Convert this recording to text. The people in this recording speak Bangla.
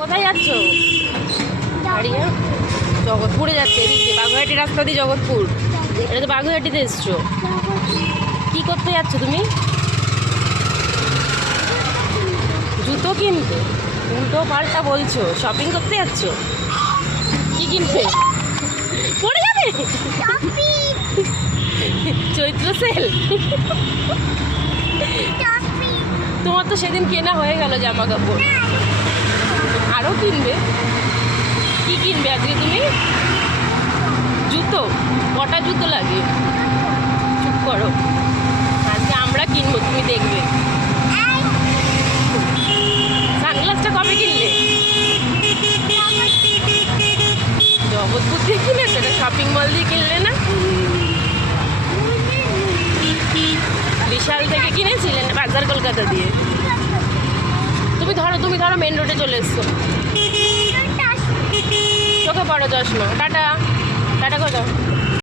কোথায় যাচ্ছ? দাঁড়িয়ে জগৎপুরে যাচ্ছে, এদিকে বাগুইহাটি রাস্তা দিয়ে জগৎপুর। এটা তো বাগুইহাটিতে এসছো। কি করতে যাচ্ছ তুমি? জুতো কিনতে? উল্টো পাল্টা বলছো। শপিং করতে যাচ্ছ? কি কিনবে? পড়ে যাবে চৈত্র সেল। তোমার তো সেদিন কেনা হয়ে গেল জামা কাপড়, আরও কিনবে? কি কিনবে আজকে তুমি? জুতো? কটা জুতো লাগে? চুপ করো, আজকে আমরা কিনবো, তুমি দেখবে। সানগ্লাসটা কবে কিনলে? জগৎপুর দিয়ে কিনে, সেটা শপিং মল দিয়ে কিনলে না? বিশাল থেকে কিনেছিলেন বাজার কলকাতা দিয়ে? তুমি ধরো মেন রোডে চলে এসছো। চোখে পড়ো চশমা। টাটা টাটা করো।